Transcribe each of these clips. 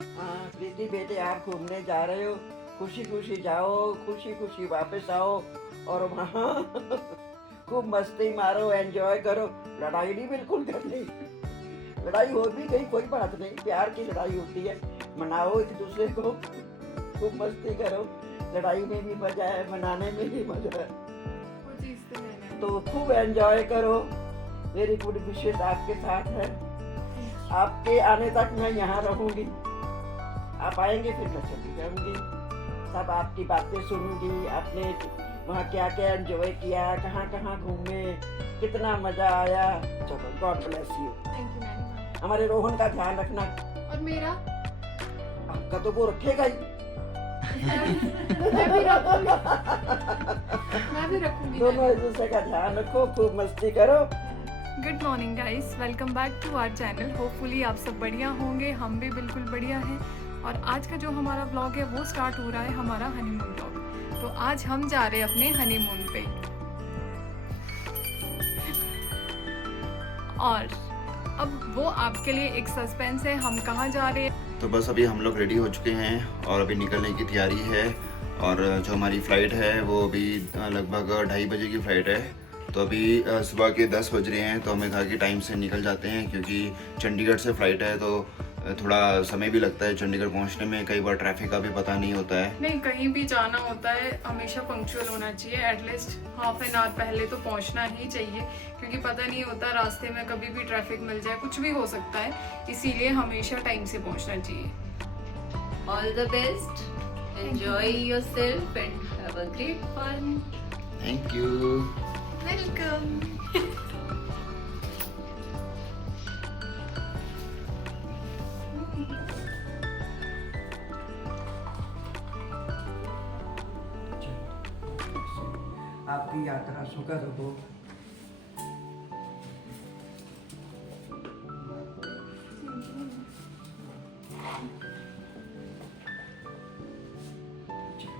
हाँ प्रीति बेटे, आप घूमने जा रहे हो, खुशी खुशी जाओ, खुशी खुशी वापस आओ और वहाँ खूब मस्ती मारो, एंजॉय करो। लड़ाई नहीं बिल्कुल करनी। लड़ाई हो भी गई कोई बात नहीं, प्यार की लड़ाई होती है, मनाओ एक दूसरे को, खूब मस्ती करो। लड़ाई में भी मजा है, मनाने में भी मजा है, वो चीज़ तो मैंने तो खूब एंजॉय करो। मेरी गुड विशेष आपके साथ है। आपके आने तक मैं यहाँ रहूँगी, आप आएंगे फिर मैं चली जाऊँगी। सब आपकी बातें सुनूंगी, आपने वहाँ क्या क्या एंजॉय किया, कहाँ कहाँ घूमे, कितना मजा आया। चलो God bless you. Thank you नानी। हमारे रोहन का ध्यान रखना। और मेरा आपका तो वो रखेगा ही। मैं भी रखूंगी। मैं भी रखूंगी दोनों एक दूसरे का ध्यान रखो, खूब मस्ती करो। Good morning guys, welcome back to our channel. Hopefully आप सब बढ़िया होंगे, हम भी बिल्कुल बढ़िया हैं। और आज का जो हमारा व्लॉग है वो स्टार्ट हो रहा है हमारा हनीमून व्लॉग। तो आज हम जा रहे हैं अपने हनीमून पे। और अब वो आपके लिए एक सस्पेंस है, हम कहाँ जा रहे हैं। तो बस अभी हम लोग रेडी हो चुके हैं और अभी निकलने की तैयारी है। और जो हमारी फ़्लाइट है वो अभी लगभग 2:30 बजे की फ़्लाइट है। तो अभी सुबह के 10 बज रहे हैं, तो हमें कहा कि टाइम से निकल जाते हैं, क्योंकि चंडीगढ़ से फ़्लाइट है तो थोड़ा समय भी लगता है चंडीगढ़ पहुंचने में। कई बार ट्रैफिक का भी पता नहीं होता है। नहीं, कहीं भी जाना होता है हमेशा पंक्चुअल होना चाहिए। एटलीस्ट हाफ एन आवर पहले तो पहुंचना ही चाहिए, क्योंकि पता नहीं होता रास्ते में कभी भी ट्रैफिक मिल जाए, कुछ भी हो सकता है। इसीलिए हमेशा टाइम से पहुंचना चाहिए। All the best. Enjoy yourself and have a great fun. Thank you. Welcome. आपकी यात्रा सुखद हो।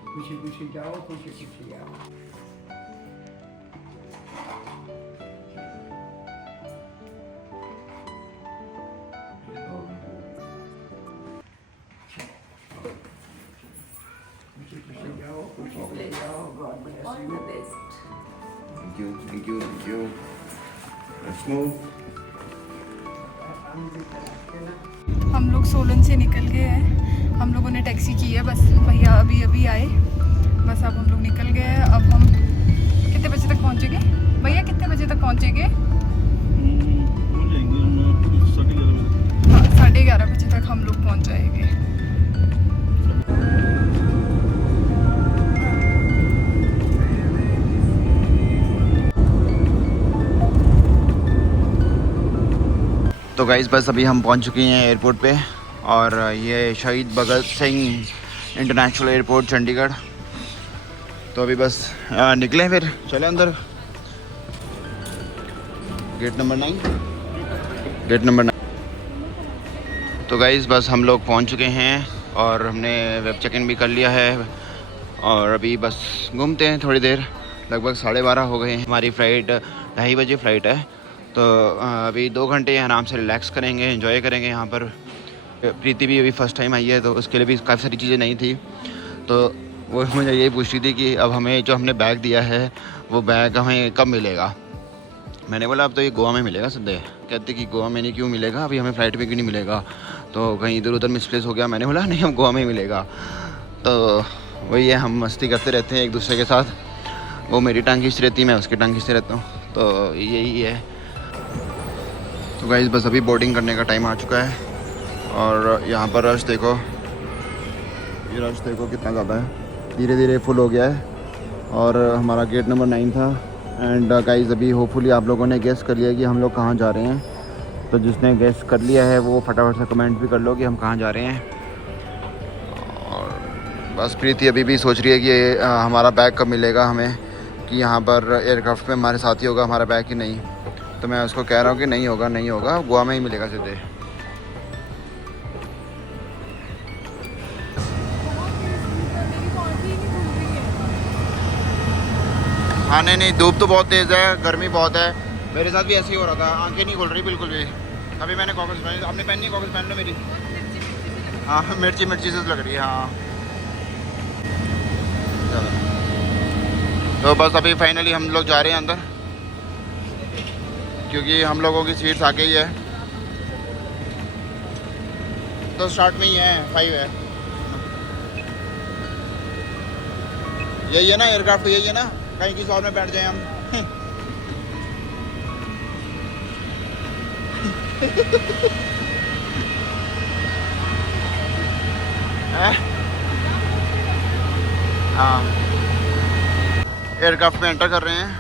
खुशी खुशी जाओ, खुशी खुशी आओ। खुशी खुशी जाओ, खुशी खुशी आओ। God bless All you. the best. Thank you, thank you, thank you. Let's move. हम लोग सोलन से निकल गए हैं। हम लोगों ने टैक्सी की है, बस भैया अभी अभी आए, बस अब हम लोग निकल गए हैं। अब हम कितने बजे तक पहुंचेंगे भैया? कितने बजे तक पहुंचेंगे? हाँ, 11:30 बजे तक हम लोग पहुंच जाएंगे। तो गाइस बस अभी हम पहुंच चुके हैं एयरपोर्ट पे, और ये शहीद भगत सिंह इंटरनेशनल एयरपोर्ट चंडीगढ़। तो अभी बस निकले, फिर चले अंदर। Gate number 9, gate number 9। तो गाइस बस हम लोग पहुंच चुके हैं और हमने वेब चेक इन भी कर लिया है, और अभी बस घूमते हैं थोड़ी देर। लगभग 12:30 हो गए हैं। हमारी फ़्लाइट 2:30 बजे फ़्लाइट है, तो अभी 2 घंटे आराम से रिलैक्स करेंगे, एंजॉय करेंगे यहाँ पर। प्रीति भी अभी फ़र्स्ट टाइम आई है, तो उसके लिए भी काफ़ी सारी चीज़ें नहीं थी। तो वो मुझे यही पूछ रही थी कि अब हमें जो हमने बैग दिया है वो बैग हमें कब मिलेगा। मैंने बोला अब तो ये गोवा में मिलेगा सीधे। कहते कि गोवा में नहीं, क्यों मिलेगा, अभी हमें फ़्लाइट पे क्यों नहीं मिलेगा, तो कहीं इधर उधर मिसप्लेस हो गया। मैंने बोला नहीं, हम गोवा में ही मिलेगा। तो वही है, हम मस्ती करते रहते हैं एक दूसरे के साथ। वो मेरी टांग खींचती रहती है, मैं उसकी टांग खींचते रहता हूँ, तो यही है। तो गाइस बस अभी बोर्डिंग करने का टाइम आ चुका है, और यहाँ पर रश देखो, ये रश देखो कितना ज़्यादा है, धीरे धीरे फुल हो गया है। और हमारा गेट नंबर 9 था। एंड गाइस अभी होपफुली आप लोगों ने गेस कर लिया कि हम लोग कहाँ जा रहे हैं। तो जिसने गेस कर लिया है वो फटाफट से कमेंट भी कर लो कि हम कहाँ जा रहे हैं। और बस प्रीति अभी भी सोच रही है कि हमारा बैग कब मिलेगा हमें, कि यहाँ पर एयरक्राफ्ट में हमारे साथ ही होगा हमारा बैग कि नहीं। तो मैं उसको कह रहा हूँ कि नहीं होगा, नहीं होगा, गोवा में ही मिलेगा सीधे। हाँ नहीं, धूप तो बहुत तेज़ है, गर्मी बहुत है। मेरे साथ भी ऐसे ही हो रहा था, आंखें नहीं खुल रही बिल्कुल भी। अभी मैंने गॉगल्स पहने, आपने पहनी गॉगल्स? पहन लो मेरी। हाँ मिर्ची मिर्ची से लग रही है। हाँ चलो। तो बस अभी फाइनली हम लोग जा रहे हैं अंदर, क्योंकि हम लोगों की सीट्स आगे ही है। तो स्टार्ट में ही है, 5 है। यही है ना एयरक्राफ्ट, यही है ना, कहीं किसी और में बैठ जाए हम। हाँ एयरक्राफ्ट में एंटर कर रहे हैं।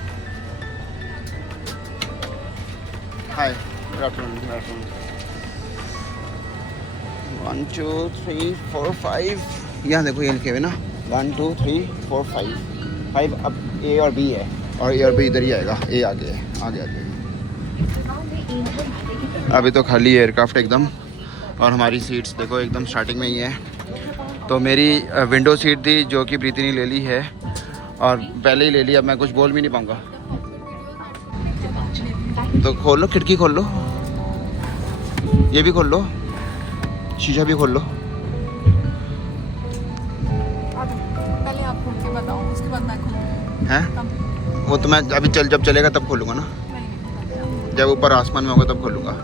Hi good afternoon. 1 2 3 4 5 यहाँ देखो, ये लिखे हुए ना 1 2 3 4 5 अब ए और बी है, और ए और बी इधर ही आएगा, ए आगे है, आगे आगे। अभी तो खाली है एयरक्राफ्ट एकदम, और हमारी सीट्स देखो एकदम स्टार्टिंग में ही है। तो मेरी विंडो सीट थी जो कि प्रीति ने ले ली है, और पहले ही ले ली, अब मैं कुछ बोल भी नहीं पाऊँगा। तो खोल लो, खिड़की खोल लो, ये भी खोल लो, शीशा भी खोल लो। पहले आप खोल के बताओ, उसके बाद मैं खोलूंगी। हैं वो तो मैं अभी जब चलेगा तब खोलूँगा ना, जब ऊपर आसमान में होगा तब खोलूँगा।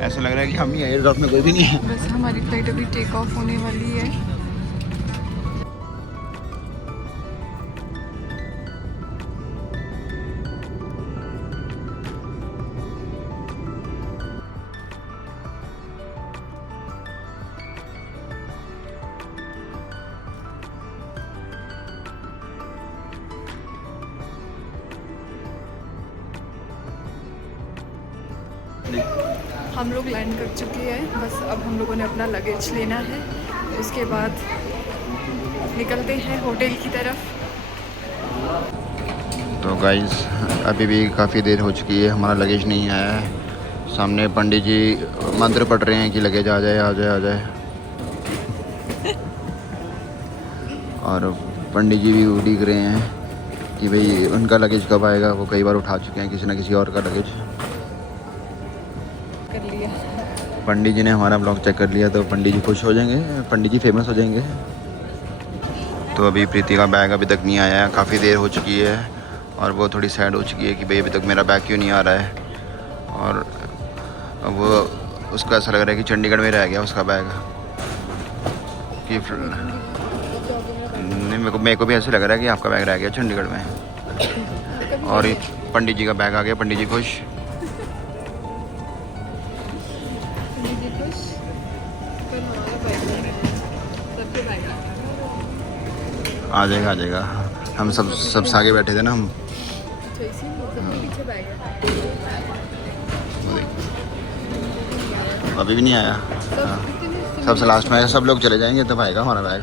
ऐसा लग रहा है कि हम ही एयरक्राफ्ट में कोई भी नहीं है। बस हमारी फ्लाइट अभी टेक ऑफ होने वाली है। हम लोग लैंड कर चुके हैं, बस अब हम लोगों ने अपना लगेज लेना है, उसके बाद निकलते हैं होटल की तरफ। तो गाइस अभी भी काफ़ी देर हो चुकी है, हमारा लगेज नहीं आया है। सामने पंडित जी मंत्र पढ़ रहे हैं कि लगेज आ जाए आ जाए आ जाए। और पंडित जी भी उड़ीक रहे हैं कि भाई उनका लगेज कब आएगा। वो कई बार उठा चुके हैं किसी ना किसी और का लगेज। कर लिया पंडित जी ने हमारा ब्लॉग चेक कर लिया, तो पंडित जी खुश हो जाएंगे, पंडित जी फेमस हो जाएंगे। तो अभी प्रीति का बैग अभी तक नहीं आया है, काफ़ी देर हो चुकी है, और वो थोड़ी सैड हो चुकी है कि भाई अभी तक मेरा बैग क्यों नहीं आ रहा है। और वो उसको ऐसा लग रहा है कि चंडीगढ़ में रह गया उसका बैग। कि नहीं, मेरे को भी ऐसे लग रहा है कि आपका बैग रह गया चंडीगढ़ में। और पंडित जी का बैग आ गया, पंडित जी खुश। आ जाएगा आ जाएगा, हम सब आगे बैठे थे ना हम। अभी भी नहीं आया। हाँ। सबसे लास्ट में सब लोग चले जाएंगे तब आएगा हमारा बैग।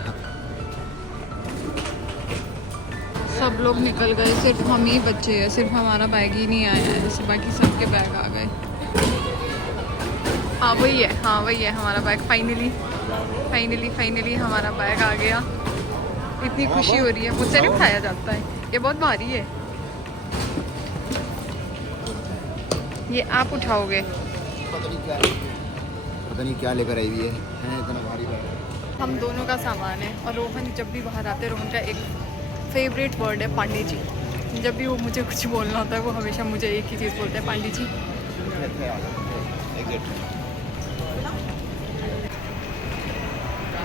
सब लोग निकल गए, सिर्फ हम ही बच्चे हैं, सिर्फ हमारा बैग ही नहीं आया है, जैसे बाकी सबके बैग आ गए। हाँ वही है, हाँ वही है हमारा बैग। फाइनली हमारा बैग आ गया। इतनी खुशी हो रही है, मुझसे नहीं उठाया जाता है, ये बहुत भारी है। ये आप उठाओगे? पता नहीं क्या लेकर आई हुई है, इतना भारी बैग। हम दोनों का सामान है, और रोहन जब भी बाहर आते हैं, रोहन का एक फेवरेट वर्ड है पांडे जी। जब भी वो मुझे कुछ बोलना होता है, वो हमेशा मुझे एक ही चीज़ बोलते हैं, पांडे जी।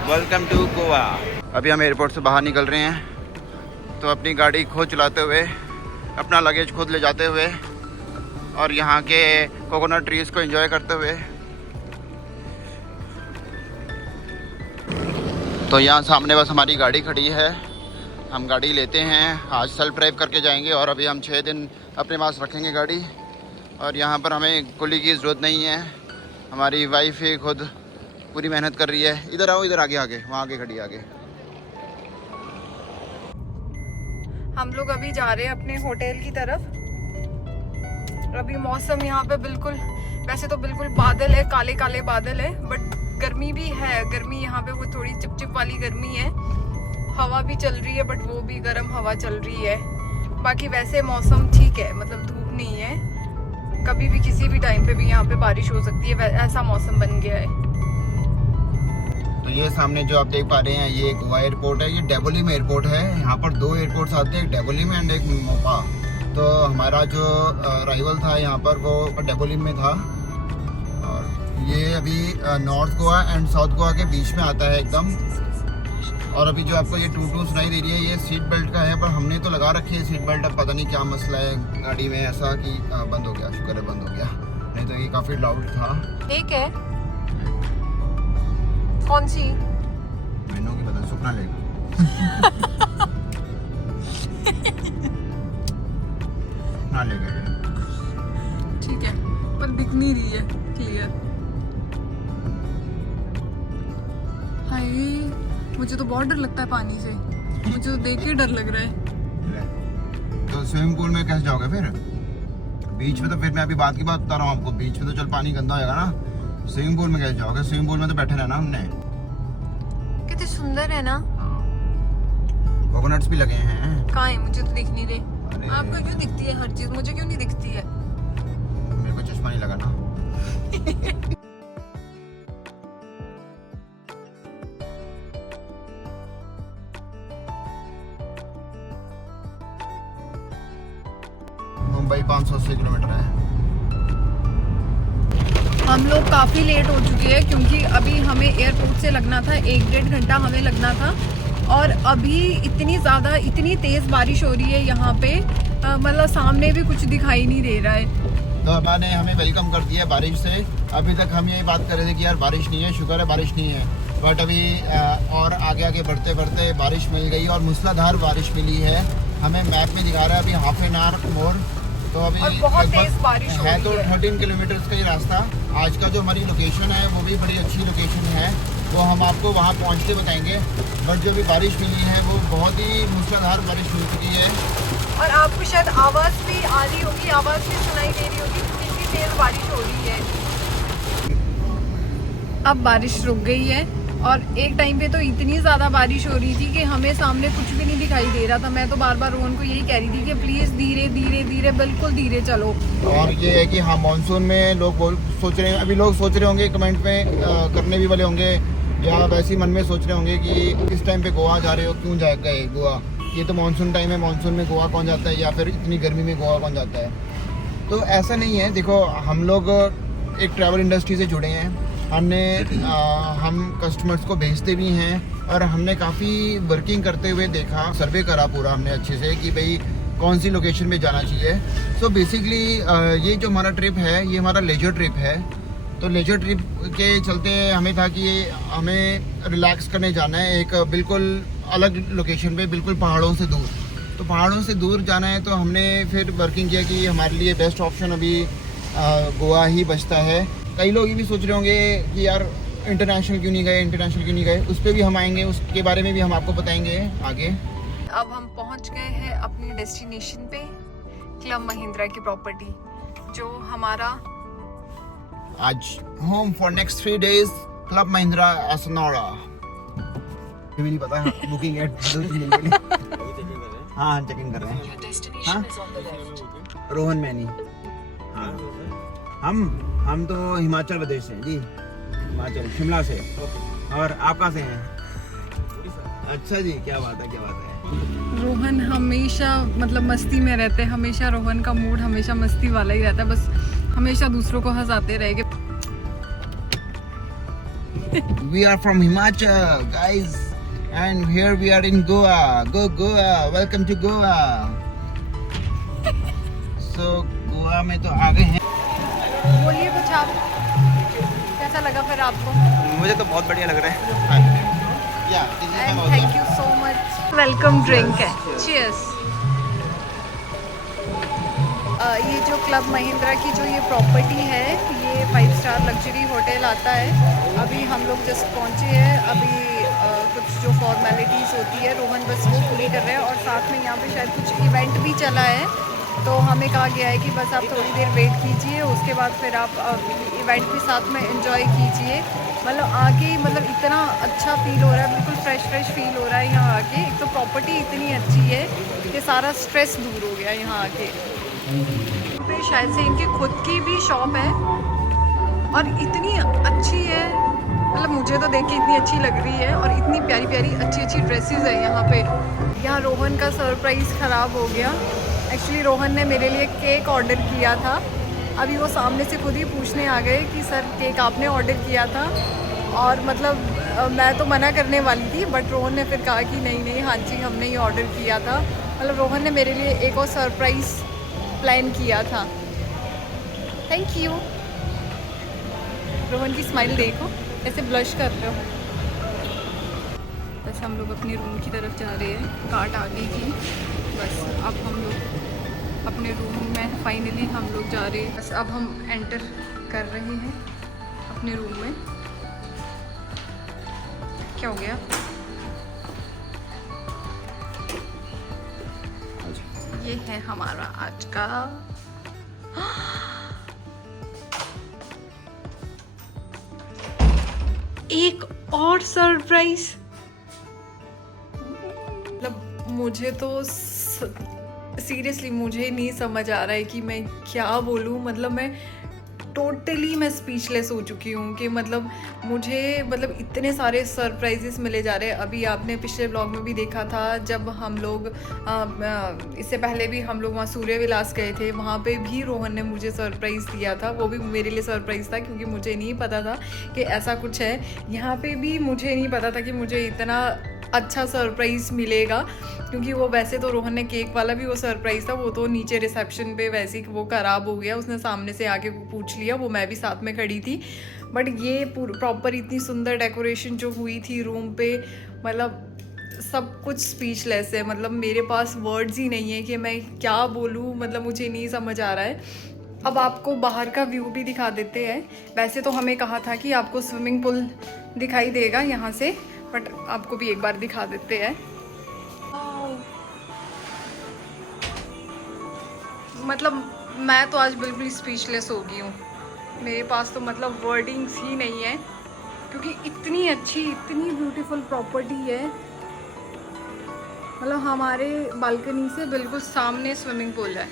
Welcome to Goa. अभी हम एयरपोर्ट से बाहर निकल रहे हैं, तो अपनी गाड़ी खुद चलाते हुए, अपना लगेज खुद ले जाते हुए, और यहाँ के कोकोनट ट्रीज को एंजॉय करते हुए। तो यहाँ सामने बस हमारी गाड़ी खड़ी है, हम गाड़ी लेते हैं। आज सेल्फ ड्राइव करके जाएंगे, और अभी हम 6 दिन अपने पास रखेंगे गाड़ी। और यहाँ पर हमें कुली की ज़रूरत नहीं है, हमारी वाइफ ही खुद पूरी मेहनत कर रही है। इधर आओ, इधर आगे आगे, वहाँ आगे खड़ी आगे। हम लोग अभी जा रहे हैं अपने होटल की तरफ। अभी मौसम यहाँ पे बिल्कुल, वैसे तो बिल्कुल बादल है, काले काले बादल है, बट गर्मी भी है। गर्मी यहाँ पे वो थोड़ी चिपचिप वाली गर्मी है। हवा भी चल रही है, बट वो भी गर्म हवा चल रही है। बाकी वैसे मौसम ठीक है, मतलब धूप नहीं है। कभी भी किसी भी टाइम पे भी यहाँ पे बारिश हो सकती है, ऐसा मौसम बन गया है। ये सामने जो आप देख पा रहे हैं ये गोवा एयरपोर्ट है, ये डेबोलिम एयरपोर्ट है। यहाँ पर 2 एयरपोर्ट्स आते हैं, एक डेबोलिम एंड एक मोपा। तो हमारा जो राइवल था यहाँ पर वो डेबोलिम में था, और ये अभी north Goa and south Goa के बीच में आता है एकदम। और अभी जो आपको ये टू सुनाई दे रही है ये सीट बेल्ट का है, पर हमने तो लगा रखी है सीट बेल्ट। अब पता नहीं क्या मसला है गाड़ी में ऐसा कि बंद हो गया, शुक्र है बंद हो गया, नहीं तो ये काफ़ी लाउड था। एक है कौन सी? मैनू की पता, सुपना लेगा। सुपना लेगा ठीक है, पर दिख नहीं रही है क्लियर। हाय, मुझे तो बहुत डर लगता है पानी से, मुझे तो देख के डर लग रहा है। तो स्विमिंग पूल में कैसे जाओगे फिर? बीच में तो फिर मैं अभी बात की बात बता रहा हूँ आपको, बीच में तो चल पानी गंदा होगा ना, स्विमिंग पूल में कैसे जाओगे? स्विमिंग पूल में तो बैठे रहना हमने। कितने सुंदर है ना, कोकोनट्स भी लगे हैं। कहाँ है? मुझे तो दिख नहीं रहे। आपको क्यों दिखती है हर चीज, मुझे क्यों नहीं दिखती है? मेरे को चश्मा नहीं लगा ना। मुंबई 580 किलोमीटर है। हम लोग काफ़ी लेट हो चुके हैं क्योंकि अभी हमें एयरपोर्ट से लगना था 1-1.5 घंटा हमें लगना था, और अभी इतनी तेज़ बारिश हो रही है यहाँ पे, मतलब सामने भी कुछ दिखाई नहीं दे रहा है। तो अब्बा ने हमें वेलकम कर दिया बारिश से। अभी तक हम यही बात कर रहे थे कि यार बारिश नहीं है, शुक्र है बारिश नहीं है, बट अभी और आगे बढ़ते बढ़ते बारिश मिल गई और मूसलाधार बारिश मिली है। हमें मैप में दिखा रहा है अभी हाफ एन आवर मोर, तो अभी बहुत तेज बारिश हो है रही तो है। 13 किलोमीटर का ही रास्ता। आज का जो हमारी लोकेशन है वो भी बड़ी अच्छी लोकेशन है, वो हम आपको वहाँ पहुँचते बताएंगे। बट जो भी बारिश मिली है वो बहुत ही मूसलाधार बारिश मिल चुकी है, और आपको शायद आवाज़ भी आ रही होगी, आवाज़ भी सुनाई दे रही होगी, कितनी तेज़ बारिश हो रही है। अब बारिश रुक गई है, और एक टाइम पे तो इतनी ज़्यादा बारिश हो रही थी कि हमें सामने कुछ भी नहीं दिखाई दे रहा था। मैं तो बार बार रोहन को यही कह रही थी कि प्लीज़ धीरे धीरे धीरे, बिल्कुल धीरे चलो। और ये है कि हाँ मानसून में लोग सोच रहे हैं, अभी लोग सोच रहे होंगे कमेंट में करने भी वाले होंगे, या वैसे ही मन में सोच रहे होंगे कि इस टाइम पे गोवा जा रहे हो, क्यों जा गए गोवा, ये तो मानसून टाइम है, मानसून में गोवा कौन जाता है, या फिर इतनी गर्मी में गोवा कौन जाता है। तो ऐसा नहीं है। देखो हम लोग एक ट्रैवल इंडस्ट्री से जुड़े हैं, हम कस्टमर्स को भेजते भी हैं, और हमने काफ़ी वर्किंग करते हुए देखा, सर्वे करा पूरा हमने अच्छे से कि भाई कौन सी लोकेशन पे जाना चाहिए। सो बेसिकली ये जो हमारा ट्रिप है ये हमारा लेजर ट्रिप है। तो लेजर ट्रिप के चलते हमें था कि हमें रिलैक्स करने जाना है एक बिल्कुल अलग लोकेशन पे, बिल्कुल पहाड़ों से दूर। तो पहाड़ों से दूर जाना है तो हमने फिर वर्किंग किया कि हमारे लिए बेस्ट ऑप्शन अभी गोवा ही बचता है। कई लोग ये भी सोच रहे होंगे कि यार इंटरनेशनल क्यों नहीं गए, उस पर भी हम आएंगे, उसके बारे में भी हम आपको बताएंगे आगे। अब हम पहुंच गए हैं अपनी डेस्टिनेशन पे, क्लब महिंद्रा की प्रॉपर्टी, जो हमारा आज home for next 3 days club Mahindra Assanora. भी नहीं पता बुकिंग है 2-3 दिन के लिए। हाँ चेकिंग कर रहे हैं। हाँ रोहन मैनी। हाँ हम तो हिमाचल प्रदेश से जी, हिमाचल शिमला से। और आप कहाँ से हैं? अच्छा जी, क्या बात है। रोहन हमेशा मतलब मस्ती में रहते हैं, हमेशा रोहन का मूड हमेशा मस्ती वाला ही रहता है, बस हमेशा दूसरों को हंसाते रहेंगे। We are from Himachal guys and here we are in Goa. Go Goa, welcome to Goa. So Goa में तो आ गए हैं। बोलिए कुछ आप, कैसा लगा फिर आपको? मुझे तो बहुत बढ़िया लग रहा है। And thank you so much. Welcome drink है, चीयर्स। ये जो क्लब महिंद्रा की जो ये प्रॉपर्टी है, ये 5 स्टार लग्जरी होटल आता है। अभी हम लोग जस्ट पहुँचे हैं, अभी कुछ जो फॉर्मेलिटीज़ होती है रोहन बस वो पूरी कर रहे हैं, और साथ में यहाँ पे शायद कुछ इवेंट भी चला है, तो हमें कहा गया है कि बस आप थोड़ी देर वेट कीजिए, उसके बाद फिर आप इवेंट भी साथ में एंजॉय कीजिए। मतलब आके मतलब इतना अच्छा फील हो रहा है, बिल्कुल फ्रेश फील हो रहा है यहाँ आके। एक तो प्रॉपर्टी इतनी अच्छी है कि सारा स्ट्रेस दूर हो गया यहाँ आके। फिर शायद से इनकी खुद की भी शॉप है और इतनी अच्छी है, मतलब मुझे तो देख के इतनी अच्छी लग रही है और इतनी प्यारी प्यारी अच्छी अच्छी ड्रेसेस है यहाँ पे। यहाँ रोहन का सरप्राइज़ ख़राब हो गया। एक्चुअली रोहन ने मेरे लिए केक ऑर्डर किया था। अभी वो सामने से खुद ही पूछने आ गए कि सर केक आपने ऑर्डर किया था, और मतलब मैं तो मना करने वाली थी, बट रोहन ने फिर कहा कि नहीं नहीं हाँ जी हमने ही ऑर्डर किया था। मतलब रोहन ने मेरे लिए एक और सरप्राइज़ प्लान किया था। Thank you. रोहन की स्माइल देखो, ऐसे ब्लश कर रहे हो। बस हम लोग अपने रूम की तरफ जा रहे हैं, कार्ट आ गई थी। बस अब हम लोग अपने रूम में फाइनली हम लोग जा रहे हैं। बस अब हम एंटर कर रहे हैं अपने रूम में। क्या हो गया? ये है हमारा आज का एक और सरप्राइज। मतलब मुझे तो सीरियसली मुझे नहीं समझ आ रहा है कि मैं क्या बोलूँ। मतलब मैं टोटली मैं स्पीचलेस हो चुकी हूँ कि मतलब मुझे मतलब इतने सारे सरप्राइजेस मिले जा रहे हैं। अभी आपने पिछले ब्लॉग में भी देखा था जब हम लोग इससे पहले भी हम लोग वहाँ सूर्य विलास गए थे, वहाँ पे भी रोहन ने मुझे सरप्राइज़ दिया था। वो भी मेरे लिए सरप्राइज़ था क्योंकि मुझे नहीं पता था कि ऐसा कुछ है। यहाँ पे भी मुझे नहीं पता था कि मुझे इतना अच्छा सरप्राइज़ मिलेगा, क्योंकि वो वैसे तो रोहन ने केक वाला भी वो सरप्राइज़ था, वो तो नीचे रिसेप्शन पे वैसे ही वो ख़राब हो गया, उसने सामने से आके पूछ लिया, वो मैं भी साथ में खड़ी थी। बट ये प्रॉपर इतनी सुंदर डेकोरेशन जो हुई थी रूम पे, मतलब सब कुछ स्पीचलेस है। मतलब मेरे पास वर्ड्स ही नहीं है कि मैं क्या बोलूँ। मतलब मुझे नहीं समझ आ रहा है। अब आपको बाहर का व्यू भी दिखा देते हैं। वैसे तो हमें कहा था कि आपको स्विमिंग पूल दिखाई देगा यहाँ से, बट आपको भी एक बार दिखा देते हैं। मतलब मैं तो आज बिल्कुल स्पीचलेस हो गई हूँ। मेरे पास तो मतलब वर्डिंग्स ही नहीं है, क्योंकि इतनी अच्छी इतनी ब्यूटीफुल प्रॉपर्टी है। मतलब हमारे बालकनी से बिल्कुल सामने स्विमिंग पूल है।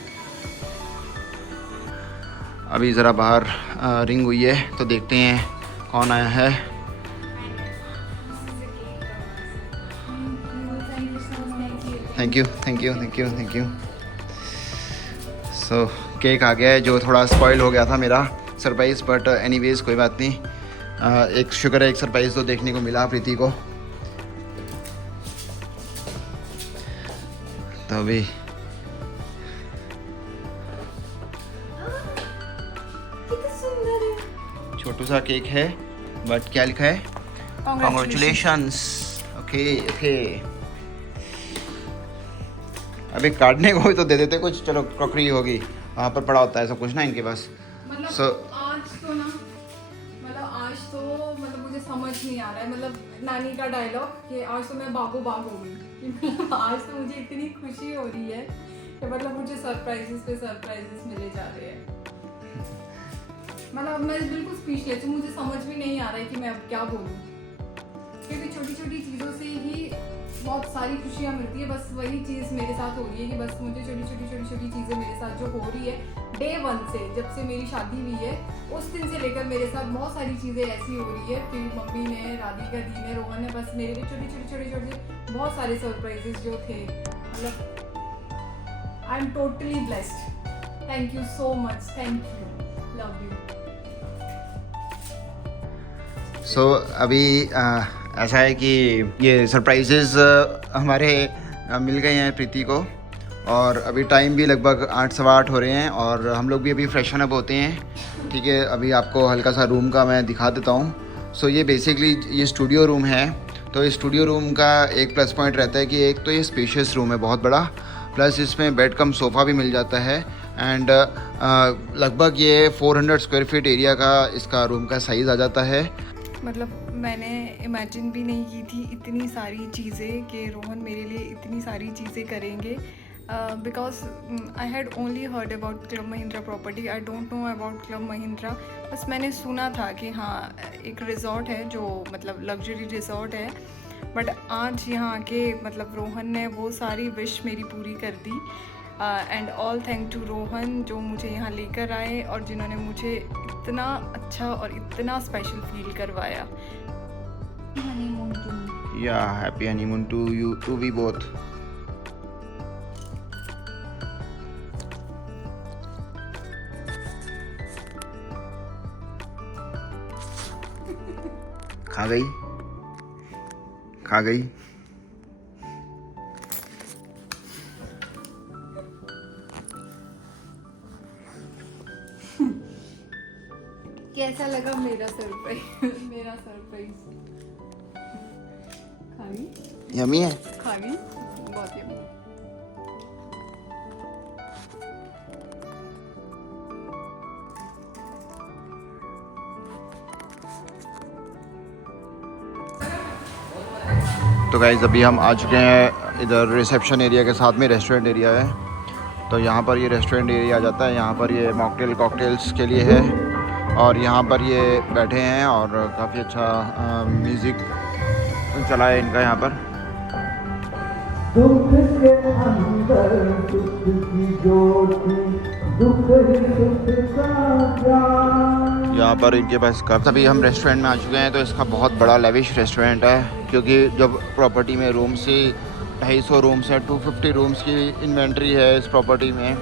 अभी ज़रा बाहर रिंग हुई है तो देखते हैं कौन आया है। Thank you thank you thank you thank you. So cake आ गया है, जो थोड़ा स्पॉइल हो गया था मेरा सरप्राइज़, बट एनीवेज कोई बात नहीं। एक शुक्र है एक सरप्राइज़ तो देखने को मिला प्रीति को। तो अभी छोटू सा केक है, बट क्या लिखा है? कॉन्ग्रेचुलेशंस। ओके ओके, अभी काटने को भी तो दे देते कुछ। चलो क्रॉकरी होगी, वहाँ पर पड़ा होता है सब कुछ ना इनके पास। मतलब आज तो मुझे समझ नहीं आ रहा है। मतलब नानी का डायलॉग कि आज तो मैं बागो बाग हो गई कि मतलब आज तो मुझे इतनी खुशी हो रही है कि मतलब मुझे सरप्राइजेस पे सरप्राइजेस मिले जा रहे हैं। मतलब मैं बिल्कुल स्पीचलेस हूँ, मुझे समझ भी नहीं आ रहा है कि मैं अब क्या बोलूँ, क्योंकि छोटी छोटी चीज़ों से ही बहुत सारी खुशियाँ मिलती है। बस वही चीज़ मेरे साथ हो रही है कि बस मुझे छोटी छोटी चीज़ें मेरे साथ जो हो रही है डे 1 से, जब से मेरी शादी हुई है उस दिन से लेकर मेरे साथ बहुत सारी चीज़ें ऐसी हो रही है। फिर मम्मी ने, राधिका दी ने, रोहन ने, बस मेरे लिए छोटे बहुत सारे सरप्राइजेस जो थे। मतलब I am totally blessed. Thank you so much, thank you, love you. So अभी ऐसा है कि ये सरप्राइजेज़ हमारे मिल गए हैं प्रीति को, और अभी टाइम भी लगभग 8 सवा 8 हो रहे हैं, और हम लोग भी अभी फ्रेशन अप होते हैं। ठीक है, अभी आपको हल्का सा रूम का मैं दिखा देता हूँ। सो ये बेसिकली ये स्टूडियो रूम है। तो इस स्टूडियो रूम का एक प्लस पॉइंट रहता है कि एक तो ये स्पेशियस रूम है बहुत बड़ा, प्लस इसमें बेड कम सोफ़ा भी मिल जाता है। एंड लगभग ये 400 स्क्वायर फीट एरिया का इसका रूम का साइज़ आ जाता है। मतलब मैंने इमेजिन भी नहीं की थी इतनी सारी चीज़ें कि रोहन मेरे लिए इतनी सारी चीज़ें करेंगे, because I had only heard about club Mahindra property. I don't know about club Mahindra. बस मैंने सुना था कि हाँ एक रिज़ॉर्ट है जो मतलब लग्जरी रिज़ॉर्ट है, बट आज यहाँ आके मतलब रोहन ने वो सारी विश मेरी पूरी कर दी। And all thank to Rohan जो मुझे यहाँ लेकर आए और जिन्होंने मुझे इतना अच्छा और इतना स्पेशल फील करवाया। या happy honeymoon to you too we both. खा गई खा गई। कैसा लगा मेरा सरप्राइज? मेरा सरप्राइज खानी यम्मी है। खानी बहुत यम्मी। तो गाइज़ अभी हम आ चुके हैं इधर रिसेप्शन एरिया के साथ में रेस्टोरेंट एरिया है। तो यहाँ पर ये रेस्टोरेंट एरिया आ जाता है। यहाँ पर ये मॉकटेल कॉकटेल्स के लिए है और यहाँ पर ये बैठे हैं और काफ़ी अच्छा म्यूज़िक चला है इनका यहाँ पर। दुख के अंदर सुख की ज्योति, दुख ही सुख का ज्ञान। यहाँ पर इनके पास अभी हम रेस्टोरेंट में आ चुके हैं। तो इसका बहुत बड़ा लेविश रेस्टोरेंट है क्योंकि जब प्रॉपर्टी में रूम्स ही 250 रूम्स हैं, 250 रूम्स की इन्वेंट्री है इस प्रॉपर्टी में।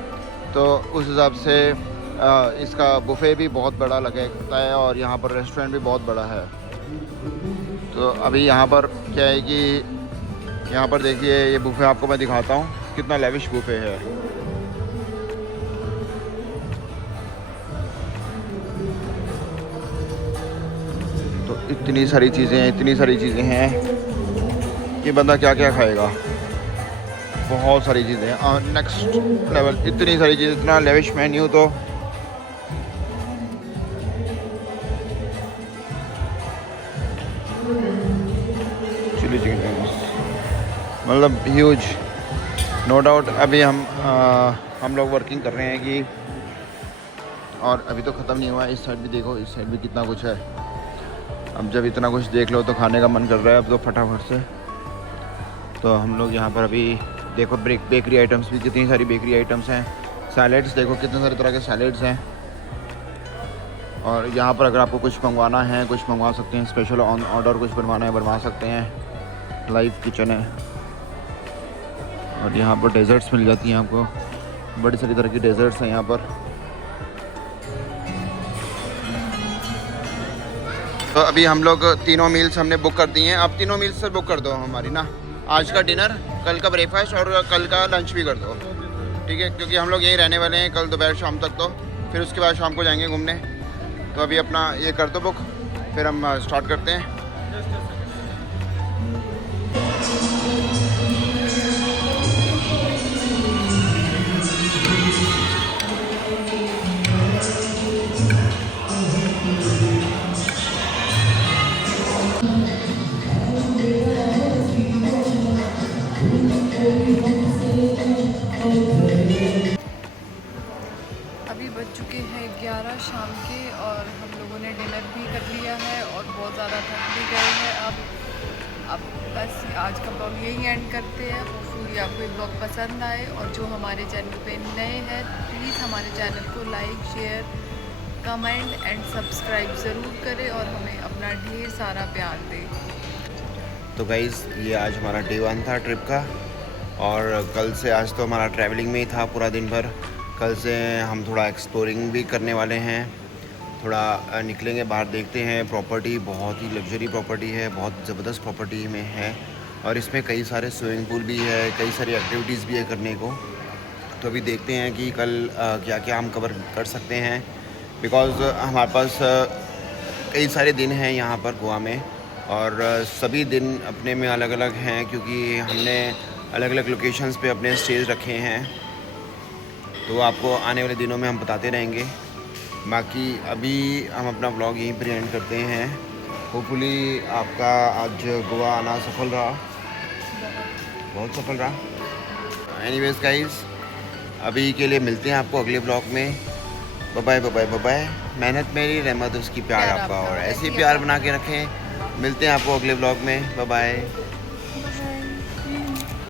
तो उस हिसाब से इसका बुफे भी बहुत बड़ा लगता है और यहाँ पर रेस्टोरेंट भी बहुत बड़ा है। तो अभी यहाँ पर क्या है कि यहाँ पर देखिए ये बुफे आपको मैं दिखाता हूँ कितना लेविश बुफे है। तो इतनी सारी चीज़ें हैं कि बंदा क्या क्या खाएगा। बहुत सारी चीज़ें हैं नेक्स्ट लेवल, इतनी सारी चीज़ें, इतना लेविश मेन्यू। तो चिली चिकन मतलब ह्यूज, नो डाउट। अभी हम लोग वर्किंग कर रहे हैं कि, और अभी तो ख़त्म नहीं हुआ है। इस साइड भी देखो, इस साइड भी कितना कुछ है। अब जब इतना कुछ देख लो तो खाने का मन कर रहा है अब तो फटाफट से। तो हम लोग यहाँ पर अभी देखो बेकरी आइटम्स भी, कितनी सारी बेकरी आइटम्स हैं। सैलेड्स देखो कितने सारे तरह के सैलेड्स हैं। और यहाँ पर अगर आपको कुछ मंगवाना है कुछ मंगवा सकते हैं, स्पेशल ऑर्डर कुछ बनवाना है बनवा सकते हैं। लाइव किचन है और यहाँ पर डेजर्ट्स मिल जाती हैं आपको, बड़ी सारी तरह की डेजर्ट्स हैं यहाँ पर। तो अभी हम लोग तीनों मील्स हमने बुक कर दी हैं। आप तीनों मील्स से बुक कर दो हमारी ना, आज का डिनर, कल का ब्रेकफास्ट और कल का लंच भी कर दो, ठीक है? क्योंकि हम लोग यहीं रहने वाले हैं कल दोपहर शाम तक। तो फिर उसके बाद शाम को जाएंगे घूमने। तो अभी अपना ये कर दो बुक, फिर हम स्टार्ट करते हैं। अभी बज चुके हैं 11 शाम के और हम लोगों ने डिनर भी कर लिया है और बहुत ज़्यादा थक भी गए हैं। अब बस आज का ब्लॉग यही एंड करते हैं। होपफुली आपको ये ब्लॉग पसंद आए और जो हमारे चैनल पे नए हैं प्लीज़ हमारे चैनल को like, share, comment and subscribe ज़रूर करें और हमें अपना ढेर सारा प्यार दें। तो गाइज़ ये आज हमारा डे 1 था ट्रिप का और कल से, आज तो हमारा ट्रैवलिंग में ही था पूरा दिन भर। कल से हम थोड़ा एक्सप्लोरिंग भी करने वाले हैं, थोड़ा निकलेंगे बाहर, देखते हैं। प्रॉपर्टी बहुत ही लग्जरी प्रॉपर्टी है, बहुत ज़बरदस्त प्रॉपर्टी में है और इसमें कई सारे स्विमिंग पूल भी है, कई सारी एक्टिविटीज़ भी है करने को। तो अभी देखते हैं कि कल क्या क्या हम कवर कर सकते हैं, बिकॉज़ हमारे पास कई सारे दिन हैं यहाँ पर गोवा में और सभी दिन अपने में अलग अलग हैं क्योंकि हमने अलग अलग लोकेशंस पे अपने स्टेज रखे हैं। तो आपको आने वाले दिनों में हम बताते रहेंगे। बाकी अभी हम अपना व्लॉग यहीं पर एंड करते हैं। होपफुली आपका आज गोवा आना सफल रहा, बहुत सफल रहा। एनीवेज गाइस, अभी के लिए मिलते हैं आपको अगले व्लॉग में। Bye bye bye bye. मेहनत मेरी, रहमत उसकी, प्यार आपका, और ऐसे ही प्यार बना के रखें। मिलते हैं आपको अगले व्लॉग में। Bye bye.